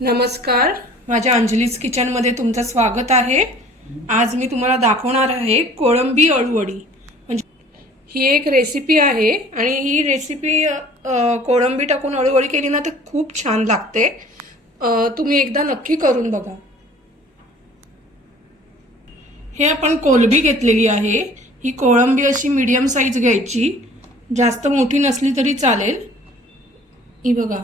नमस्कार. माझ्या अंजलीज किचनमध्ये तुमचं स्वागत आहे. आज मी तुम्हाला दाखवणार आहे कोळंबी अळूवडी. म्हणजे ही एक रेसिपी आहे आणि ही रेसिपी कोळंबी टाकून अळूवडी केली ना तर खूप छान लागते. तुम्ही एकदा नक्की करून बघा. हे आपण कोलंबी घेतलेली आहे. ही कोळंबी अशी मीडियम साईज घ्यायची. जास्त मोठी नसली तरी चालेल. ही बघा.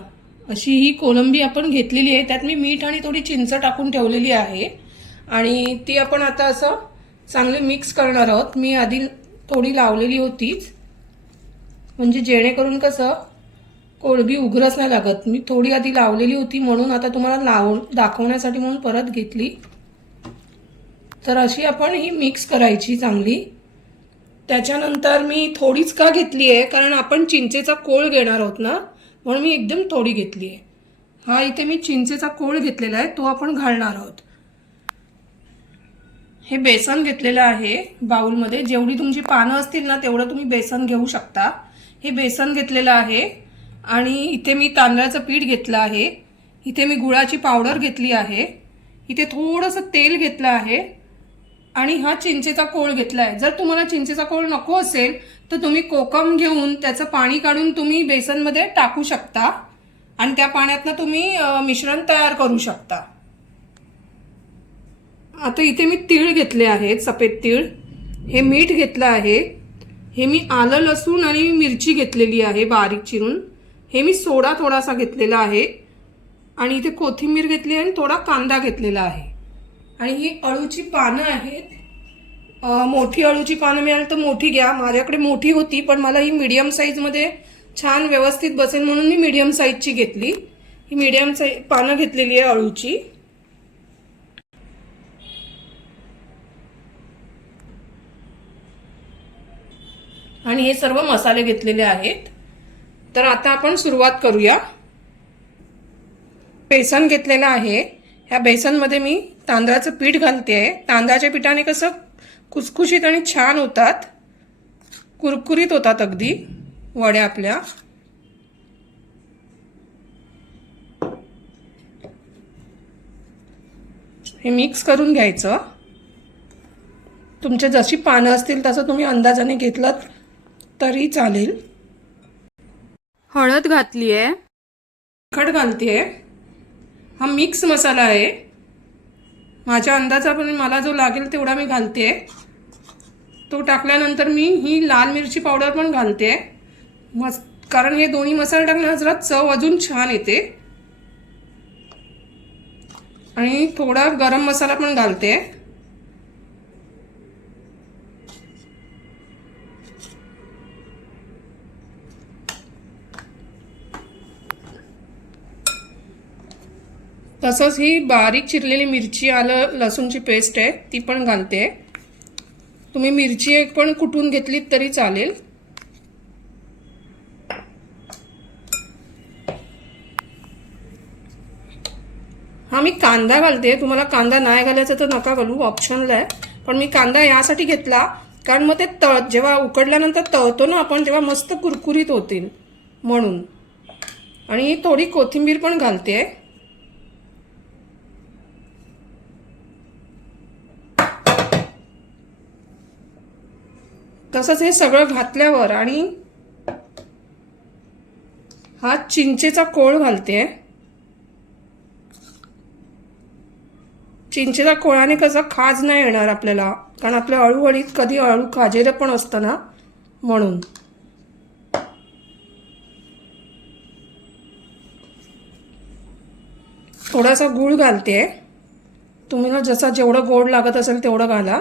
अशी ही कोलंबी आपण घेतलेली आहे. त्यात मी मीठ आणि थोडी चिंच टाकून ठेवलेली आहे. आणि ती आपण आता असं चांगले मिक्स करणार आहोत. मी आधी थोडी लावलेली होतीच म्हणजे जेणेकरून कसं कोळंबी उघडच नाही लागत. मी थोडी आधी लावलेली होती म्हणून आता तुम्हाला लाव दाखवण्यासाठी म्हणून परत घेतली. तर अशी आपण ही मिक्स करायची चांगली. त्याच्यानंतर मी थोडीच का घेतली आहे? कारण आपण चिंचेचा कोळ घेणार आहोत ना? म्हणून मी एकदम थोडी घेतली आहे. हा इथे मी चिंचेचा कोळ घेतलेला आहे तो आपण घालणार आहोत. हे बेसन घेतलेलं आहे बाऊलमध्ये जेवढी तुमची पानं असतील ना तेवढं तुम्ही बेसन घेऊ शकता. हे बेसन घेतलेलं आहे आणि इथे मी तांदळाचं पीठ घेतलं आहे. इथे मी गुळाची पावडर घेतली आहे. इथे थोडंसं तेल घेतलं आहे आणि हा चिंचेचा कोळ घेतला आहे. जर तुम्हाला चिंचेचा कोळ नको असेल तर तुम्ही कोकम घेऊन त्याचं पाणी काढून तुम्ही बेसनमध्ये टाकू शकता. आणि त्या पाण्यातनं तुम्ही मिश्रण तयार करू शकता. आता इथे मी तीळ घेतले आहेत सफेद तीळ. हे मीठ घेतलं आहे. हे मी आलं लसूण आणि मिरची घेतलेली आहे बारीक चिरून. हे मी सोडा थोडासा घेतलेला आहे. आणि इथे कोथिंबीर घेतली आहे आणि थोडा कांदा घेतलेला आहे. आणि ही अळूची पानं आहेत. मोठी अळूची पानं मिळाली तर मोठी घ्या. माझ्याकडे मोठी होती पण मला ही मीडियम साईजमध्ये छान व्यवस्थित बसेल म्हणून मी मीडियम साईजची घेतली. ही मीडियम साईज पानं घेतलेली आहे अळूची. आणि हे सर्व मसाले घेतलेले आहेत. तर आता आपण सुरुवात करूया. बेसन घेतलेलं आहे. ह्या बेसनमध्ये मी तांदळाचं पीठ घालते. आहे तांदळाच्या पिठाने कसं खुसखुशीत आणि छान होतात. कुरकुरीत होतात अगदी. वड्या आपल्या. हे मिक्स करून घ्यायचं. तुमच्या जशी पानं असतील तसं तुम्ही अंदाजाने घेतलं तरी चालेल. हळद घातली आहे तिखट घालते हा मिक्स मसाला आहे. माझ्या अंदाजाप्रमाणे मला जो लागेल तेवढा मी घालते. तो टाकल्यानंतर मी ही लाल मिरची पावडर पण घालते. मस् कारण हे दोन्ही मसाले टाकल्यानं जरा चव अजून छान येते. आणि थोडा गरम मसाला पण घालते. तसंच ही बारीक चिरलेली मिरची आलं लसूणची पेस्ट आहे ती पण घालते. तुम्ही मिरची एक पण कुटून घेतलीत तरी चालेल. हा मी कांदा घालते. तुम्हाला कांदा नाही घालायचा तर नका घालू ऑप्शनला आहे. पण मी कांदा यासाठी घेतला कारण मग ते तळ जेव्हा उकडल्यानंतर तळतो ना आपण तेव्हा मस्त कुरकुरीत होतील म्हणून. आणि थोडी कोथिंबीर पण घालते. तसंच हे सगळं घातल्यावर आणि हा चिंचेचा कोळ घालते. चिंचेच्या कोळाने कसं खाज नाही येणार आपल्याला कारण आपल्या अळूवळीत कधी अळू खाजेलं पण असतं ना म्हणून. थोडासा गूळ घालते. तुम्ही ना जसा जेवढं गोड लागत असेल तेवढं घाला.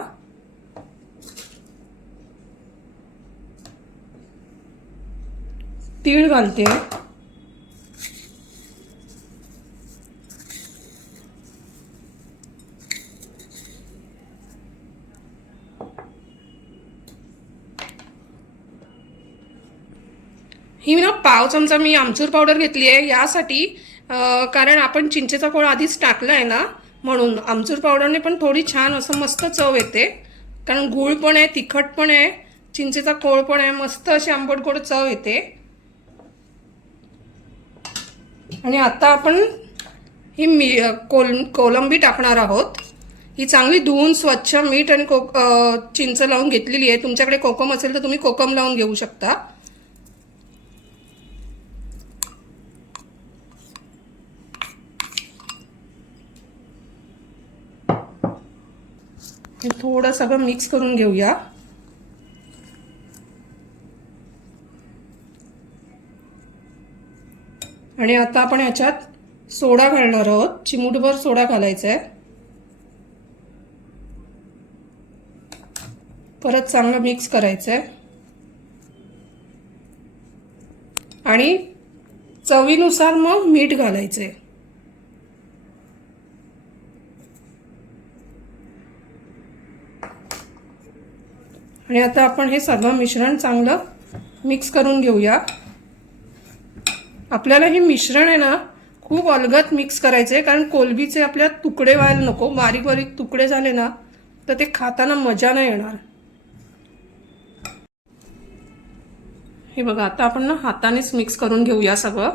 तीळ घालते. ही ना पाव चमचा मी आमचूर पावडर घेतली आहे. यासाठी कारण आपण चिंचेचा कोळ आधीच टाकला आहे ना म्हणून आमचूर पावडरने पण थोडी छान असं मस्त चव येते. कारण गूळ पण आहे तिखट पण आहे चिंचेचा कोळ पण आहे मस्त अशी आंबट गोड चव येते. आणि आता आपण ही मी कोल कोलंबी टाकणार आहोत. ही चांगली धुवून स्वच्छ मीठ आणि कोक चिंच लावून घेतलेली आहे. तुमच्याकडे कोकम असेल तर तुम्ही कोकम लावून घेऊ शकता. हे थोडं सगळं मिक्स करून घेऊया. आणि आता आपण याच्यात सोडा घालणार आहोत. चिमूटभर सोडा घालायचा आहे परत चांगलं मिक्स करायचं आहे आणि चवीनुसार मग मीठ घालायचं आहे आणि आता आपण हे सर्व मिश्रण चांगलं मिक्स करून घेऊया. आपल्याला हे मिश्रण आहे ना खूप अलगत मिक्स करायचं आहे कारण कोलबीचे आपल्या तुकडे व्हायला नको बारीक बारीक तुकडे झाले ना तर ते खाताना मजा नाही येणार. हे बघा आता आपण ना हातानेच मिक्स करून घेऊया सगळं.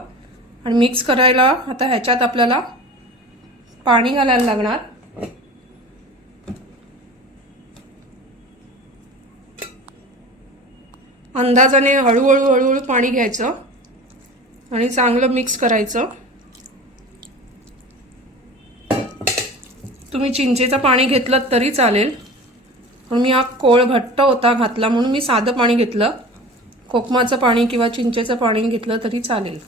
आणि मिक्स करायला आता ह्याच्यात आपल्याला पाणी घालायला लागणार. अंदाजाने हळूहळू हळूहळू पाणी घ्यायचं. आणि चांगलं मिक्स करायचं. तुम्ही चिंचेचं पाणी घेतलं तरी चालेल. पण मी हा कोळ घट्ट होता घातला म्हणून मी साधं पाणी घेतलं. कोकमाचं पाणी किंवा चिंचेचं पाणी घेतलं तरी चालेल.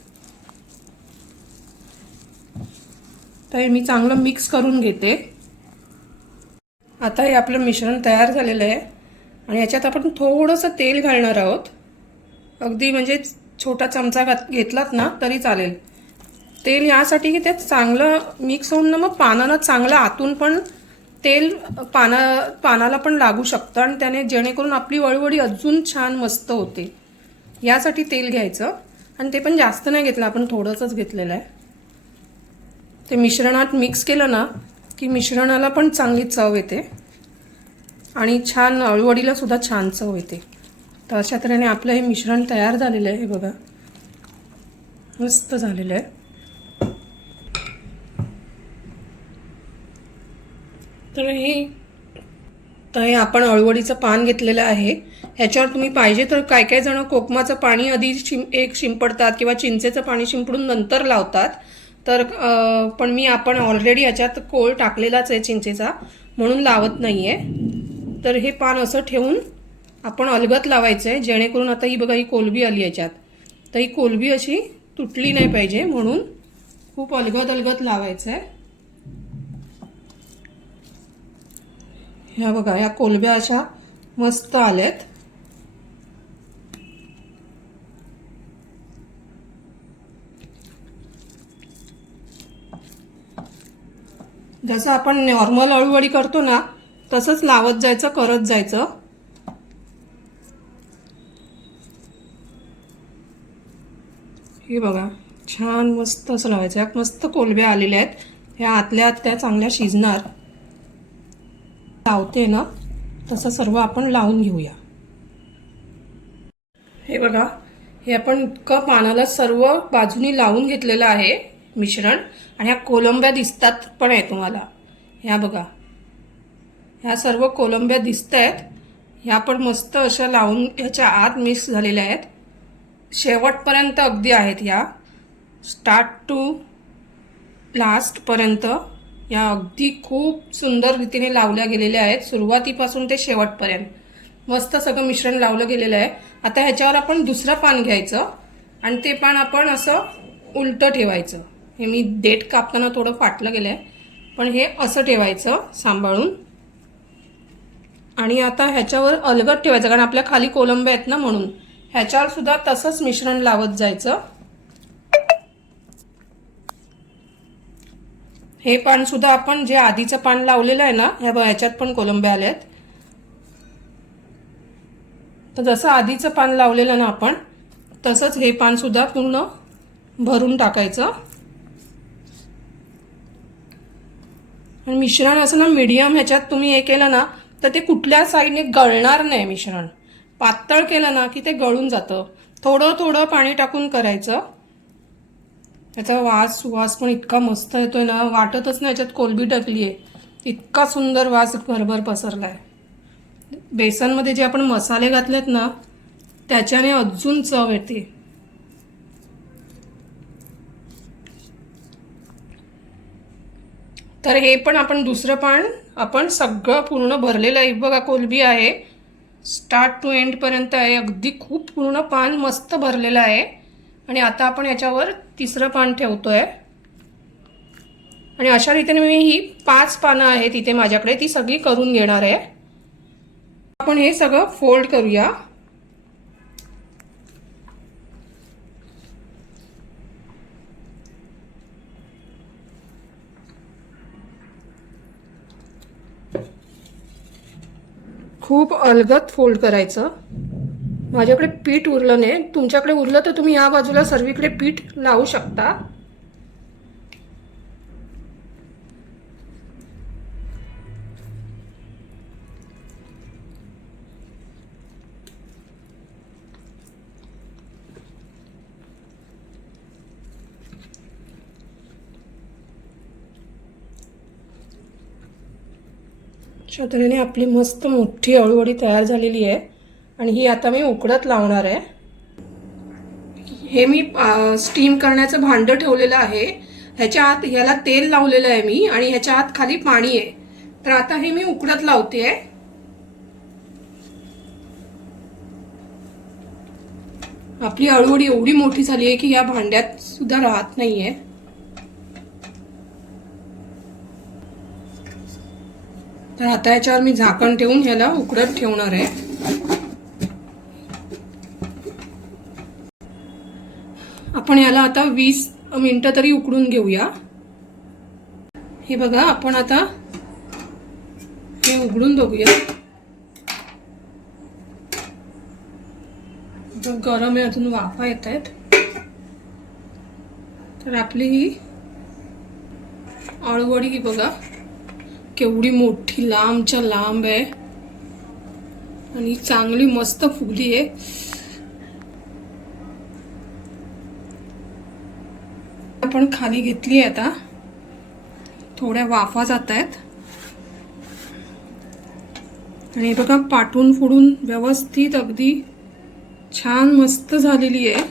तर मी चांगलं मिक्स करून घेते. आता हे आपलं मिश्रण तयार झालेलं आहे. आणि याच्यात आपण थोडंसं तेल घालणार आहोत. अगदी म्हणजे छोटा चमचा घात घेतलात ना तरी चालेल. तेल यासाठी की ते चांगलं मिक्स होऊन ना मग पानानं चांगलं आतून पण तेल पाना पानाला पण लागू शकतं आणि त्याने जेणेकरून आपली वळवळी अजून छान मस्त होते. यासाठी तेल घ्यायचं. आणि ते पण जास्त नाही घेतलं आपण थोडंसंच घेतलेलं आहे. ते मिश्रणात मिक्स केलं ना की मिश्रणाला पण चांगली चव येते. आणि छान अळवडीला सुद्धा छान चव येते. तर अशा तऱ्हेने आपलं हे मिश्रण तयार झालेलं आहे हे बघा. मस्त झालेलं आहे. तर हे तर हे आपण अळवडीचं पान घेतलेलं आहे. ह्याच्यावर तुम्ही पाहिजे तर काय काय जण कोकमाचं पाणी आधी शिं एक शिंपडतात किंवा चिंचेचं पाणी शिंपडून नंतर लावतात. तर पण मी आपण ऑलरेडी याच्यात कोळ टाकलेलाच आहे चिंचेचा म्हणून लावत नाही आहे तर हे पान असं ठेवून आपण अलगत लावायचं आहे जेणेकरून आता ही बघा ही कोलबी आली याच्यात. तर ही कोलबी अशी तुटली नाही पाहिजे म्हणून खूप अलगत अलगत लावायचं आहे ह्या बघा या कोलब्या अशा मस्त आल्यात. जसं आपण नॉर्मल अळूवडी करतो ना तसंच लावत जायचं करत जायचं. हे बघा छान मस्त असं लावायचं. यात मस्त कोलब्या आलेल्या आहेत. ह्या आतल्या आत त्या चांगल्या शिजणार. लावते ना तसं सर्व आपण लावून घेऊया. हे बघा हे आपण इतकं पानाला सर्व बाजूनी लावून घेतलेलं आहे मिश्रण. आणि ह्या कोलंब्या दिसतात पण आहे तुम्हाला. ह्या बघा. ह्या सर्व कोलंब्या दिसत आहेत ह्या पण मस्त अशा लावून ह्याच्या आत मिक्स झालेल्या आहेत. शेवटपर्यंत अगदी आहेत ह्या स्टार्ट टू लास्टपर्यंत या अगदी खूप सुंदर रीतीने लावल्या गेलेल्या आहेत. सुरुवातीपासून ते शेवटपर्यंत. मस्त सगळं मिश्रण लावलं गेलेलं आहे. आता ह्याच्यावर आपण दुसरं पान घ्यायचं आणि ते पान आपण असं उलटं ठेवायचं. हे मी देठ कापताना थोडं फाटलं गेलं आहे पण हे असं ठेवायचं सांभाळून. आणि आता ह्याच्यावर अलगट ठेवायचं कारण आपल्या खाली कोलंब्या आहेत ना म्हणून. ह्याच्यावर सुद्धा तसंच मिश्रण लावत जायचं. हे पान सुद्धा आपण जे आधीचं पान लावलेलं आहे ना ह्या ह्याच्यात पण कोलंब्या आले आहेत तर जसं आधीचं पान लावलेलं ना आपण तसंच हे पान सुद्धा पूर्ण भरून टाकायचं. आणि मिश्रण असं ना मीडियम ह्याच्यात तुम्ही हे केलं ना तर ते कुठल्या साईडने गळणार नाही मिश्रण. पातळ केलं ना की ते गळून जातं. थोडं थोडं पाणी टाकून करायचं. त्याचा वास सुवास पण इतका मस्त येतोय ना. वाटतच नाही याच्यात कोलबी टाकली आहे इतका सुंदर वास भरभर पसरला आहे बेसनमध्ये जे आपण मसाले घातलेत ना त्याच्याने अजून चव येते. तर हे पण आपण दुसरं पान आपण सगळं पूर्ण भरलेलं आहे. बघा कोलबी आहे. स्टार्ट टू एंडपर्यंत आहे. अगदी खूप पूर्ण पान मस्त भरलेलं आहे. आणि आता आपण याच्यावर तिसरं पान ठेवतो आहे आणि अशा रीतीने मी ही पाच पानं आहेत इथे माझ्याकडे. ती सगळी करून घेणार आहे. आपण हे सगळं फोल्ड करूया. खूप अलगत फोल्ड करायचं. माझ्याकडे पीठ उरलं नाही. तुमच्याकडे उरलं तर तुम्ही या बाजूला सर्वीकडे पीठ लावू शकता. अशा तऱ्हेने आपली मस्त मोठी अळूवडी तयार झालेली आहे. आणि ही आता मी उकडत लावणार आहे. हे मी स्टीम करण्याचं भांडं ठेवलेलं आहे. ह्याच्या आत ह्याला तेल लावलेलं आहे मी आणि ह्याच्या आत खाली पाणी आहे. तर आता हे मी उकडत लावते. आहे आपली अळूवडी एवढी मोठी झाली आहे की या भांड्यात सुद्धा राहत नाहीये. तर आता याच्यावर मी झाकण ठेवून ह्याला उकडत ठेवणार आहे. आपण याला आता वीस मिनटं तरी उकडून घेऊया. हे बघा आपण आता हे उघडून बघूया. गरम आहे अजून वाफा येत आहेत. तर आपली ही आळूवडी बघा. केवढी मोठी लांबच्या लांब आहे. आणि चांगली मस्त फुगली आहे. आपण खाली घेतली आहे आता. थोड्या वाफा जात आहेत. आणि बघा पाठून फोडून व्यवस्थित अगदी छान मस्त झालेली आहे.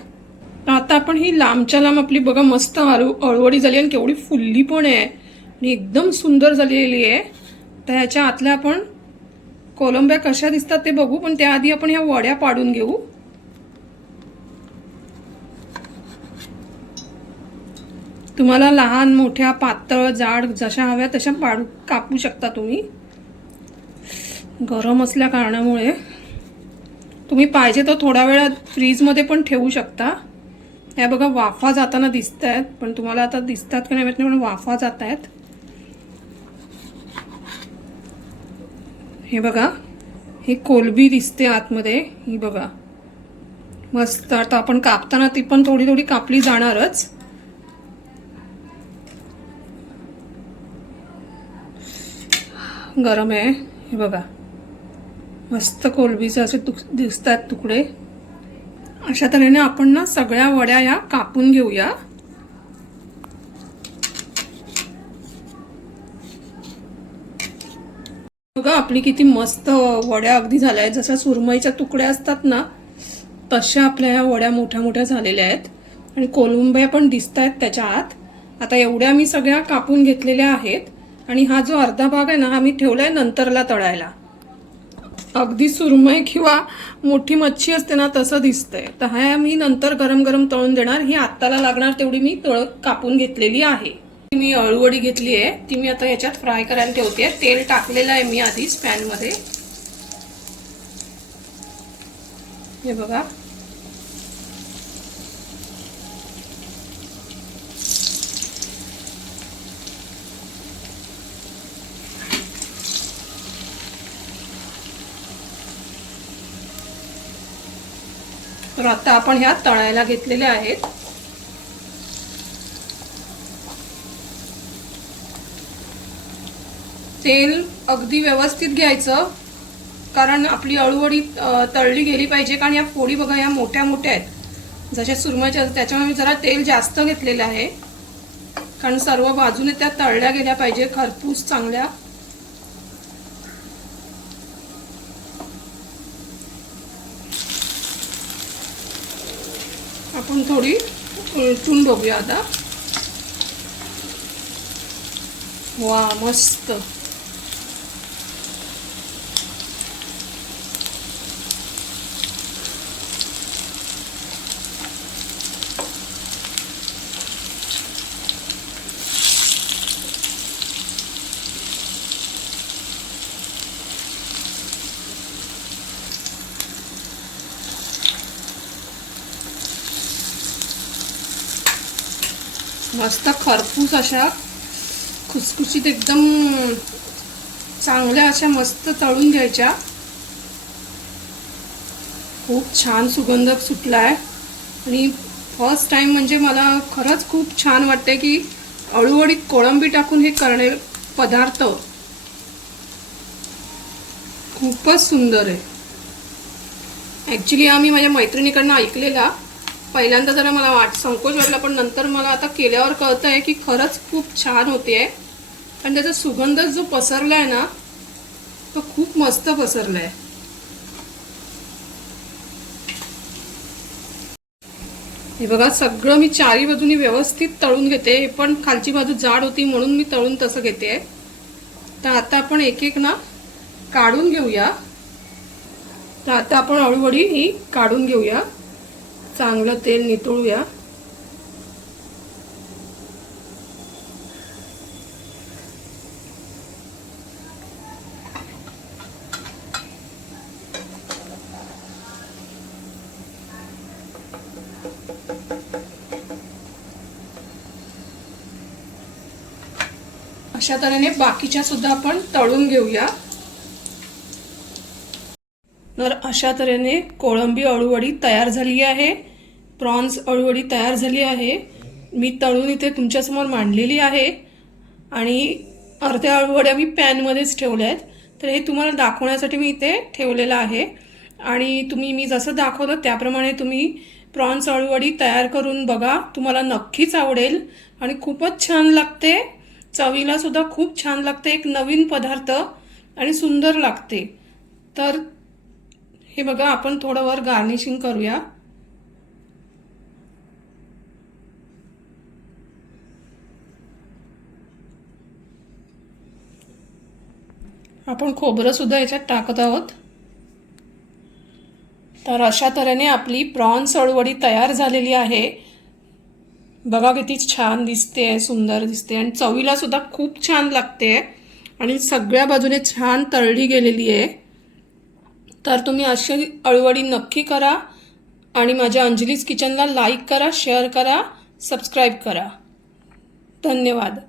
आता आपण ही लांबच्या लांब आपली बघा मस्त अळू अळवडी झाली आणि केवढी फुल्ली पण आहे. आणि एकदम सुंदर झालेली आहे. तर ह्याच्या आतल्या आपण कोलंब्या कशा दिसतात ते बघू पण त्याआधी आपण ह्या वड्या पाडून घेऊ. तुम्हाला लहान मोठ्या पातळ जाड जशा हव्या तशा पाडू कापू शकता तुम्ही. गरम असल्या कारणामुळे. तुम्ही पाहिजे तर थोडा वेळात फ्रीजमध्ये पण ठेवू शकता. ह्या बघा वाफा जाताना दिसत आहेत पण तुम्हाला आता दिसतात की नाही माहिती नाही पण वाफा जात आहेत हे बघा हे कोलबी दिसते आतमध्ये ही बघा. मस्त आता आपण कापताना ती पण थोडी थोडी कापली जाणारच. गरम आहे हे बघा. मस्त कोलबीचे असे तुक दिसतात तुकडे. अशा तऱ्हेने आपण ना सगळ्या वड्या या कापून घेऊया. बघा आपली किती मस्त वड्या अगदी झाल्या आहेत. जशा सुरमईच्या तुकड्या असतात ना तशा आपल्या ह्या वड्या मोठ्या मोठ्या झालेल्या आहेत. आणि कोलंब्या पण दिसत आहेत त्याच्या आत. आता एवढ्या मी सगळ्या कापून घेतलेल्या आहेत. आणि हा जो अर्धा भाग आहे ना हा मी ठेवलाय नंतरला तळायला. अगदी सुरमई किंवा मोठी मच्छी असते ना तसं दिसतंय. तर ह्या मी नंतर गरम गरम तळून देणार. ही आत्ताला लागणार तेवढी मी तळ कापून घेतलेली आहे. मी अळूवडी घेतली आहे. ती मी आता ह्याच्यात फ्राय करायला ठेवते तेल टाकलेलं आहे मी आधीच पॅनमध्ये हे बघा. तर आता आपण ह्या तळायला घेतलेल्या आहेत. तेल अगदी व्यवस्थित घ्यायचं कारण आपली अळूवडी तळली गेली पाहिजे कारण या फोडी बघा या मोठ्या मोठ्या आहेत. जशा सुरमईच्या त्याच्यामुळे मी जरा तेल जास्त घेतलेलं आहे. कारण सर्व बाजूने त्या तळल्या गेल्या पाहिजे खरपूस चांगल्या. आपण थोडी उलटून बघूया आता. वा मस्त. मस्त खरपूस अशा खुसखुशीत एकदम चांगल्या अशा मस्त तळून घ्यायच्या. खूप छान सुगंध सुटला आहे आणि फर्स्ट टाइम म्हणजे मला खरंच खूप छान वाटते की अळूवडीत कोळंबी टाकून हे करणे पदार्थ खूपच सुंदर आहे. ॲक्च्युली आम्ही माझ्या मैत्रिणीकडनं ऐकलेला पहिल्यांदा जरा मला वाट संकोच वाटला पण नंतर मला आता केल्यावर कळतं आहे की खरंच खूप छान होते आहे आणि त्याचा सुगंध जो पसरला आहे ना तो खूप मस्त पसरला आहे हे बघा सगळं मी चारी बाजूनी व्यवस्थित तळून घेते. हे पण खालची बाजू जाड होती म्हणून मी तळून तसं घेते. तर आता आपण एक एक ना काढून घेऊया. तर आता आपण अळूवडी ही काढून घेऊया. चांगलं तेल नितळूया. अशा तऱ्हेने बाकीच्या सुद्धा आपण तळून घेऊया. तर अशा तऱ्हेने कोळंबी अळूवडी तयार झाली आहे. प्रॉन्स अळूवडी तयार झाली आहे. मी तळून इथे तुमच्यासमोर मांडलेली आहे. आणि अर्ध्या अळूवड्या मी पॅनमध्येच ठेवल्या आहेत. तर हे तुम्हाला दाखवण्यासाठी मी इथे ठेवलेलं आहे. आणि तुम्ही मी जसं दाखवलं त्याप्रमाणे तुम्ही प्रॉन्स अळूवडी तयार करून बघा. तुम्हाला नक्कीच आवडेल. आणि खूपच छान लागते. चवीला सुद्धा खूप छान लागते. एक नवीन पदार्थ आणि सुंदर लागते. तर हे बघा आपण थोडं वर गार्निशिंग करूया. आपण खोबरंसुद्धा याच्यात टाकत आहोत. तर अशा तऱ्हेने आपली प्रॉन्स अळवडी तयार झालेली आहे. बघा किती छान दिसते सुंदर दिसते आणि चवीला सुद्धा खूप छान लागते. आणि सगळ्या बाजूने छान तळली गेलेली आहे. तर तुम्ही अशी अळवडी नक्की करा आणि माझ्या अंजलीज किचनला लाईक करा शेअर करा सबस्क्राईब करा. धन्यवाद.